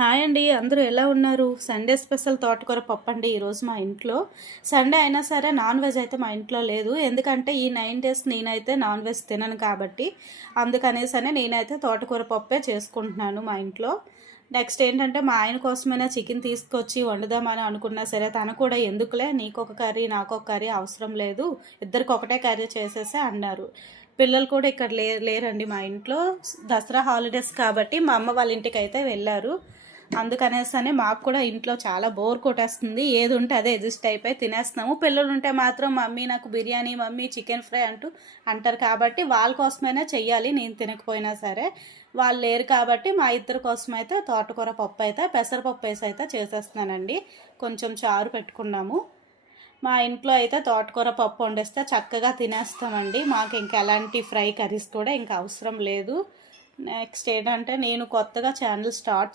Hi అండి, అందరూ ఎలా ఉన్నారు? సండే స్పెషల్ తోటకూర పప్పు అండి ఈరోజు మా ఇంట్లో. సండే అయినా సరే నాన్ వెజ్ అయితే మా ఇంట్లో లేదు. ఎందుకంటే ఈ 9 డేస్ నేనైతే నాన్ వెజ్ తినను కాబట్టి అందుకనేసనే నేనైతే తోటకూర పప్పే చేసుకుంటున్నాను మా ఇంట్లో. నెక్స్ట్ ఏంటంటే మా ఆయన కోసమైనా చికెన్ తీసుకొచ్చి వండుదామని అనుకున్నా సరే తను కూడా ఎందుకులే నీకొక కర్రీ నాకొక కర్రీ అవసరం లేదు, ఇద్దరికి ఒకటే కర్రీ చేసేసే అన్నారు. పిల్లలు కూడా ఇక్కడ లేరండి మా ఇంట్లో. దసరా హాలిడేస్ కాబట్టి మా అమ్మ వాళ్ళ ఇంటికి అయితే వెళ్ళారు. అందుకనేసనే మాకు కూడా ఇంట్లో చాలా బోర్ కొట్టేస్తుంది. ఏది ఉంటే అదే అడ్జస్ట్ అయిపోయి తినేస్తున్నాము. పిల్లలు ఉంటే మాత్రం మమ్మీ నాకు బిర్యానీ, మమ్మీ చికెన్ ఫ్రై అంటారు కాబట్టి వాళ్ళ కోసమైనా చెయ్యాలి నేను తినకపోయినా సరే. వాళ్ళు లేరు కాబట్టి మా ఇద్దరి కోసం అయితే తోటకూర పప్పు అయితే పెసరపప్పు వేసి అయితే చేసేస్తున్నానండి. కొంచెం చారు పెట్టుకున్నాము. మా ఇంట్లో అయితే తోటకూర పప్పు వండిస్తే చక్కగా తినేస్తామండి. మాకు ఇంకా ఎలాంటి ఫ్రై కర్రీస్ కూడా ఇంకా అవసరం లేదు. నెక్స్ట్ ఏంటంటే నేను కొత్తగా ఛానల్ స్టార్ట్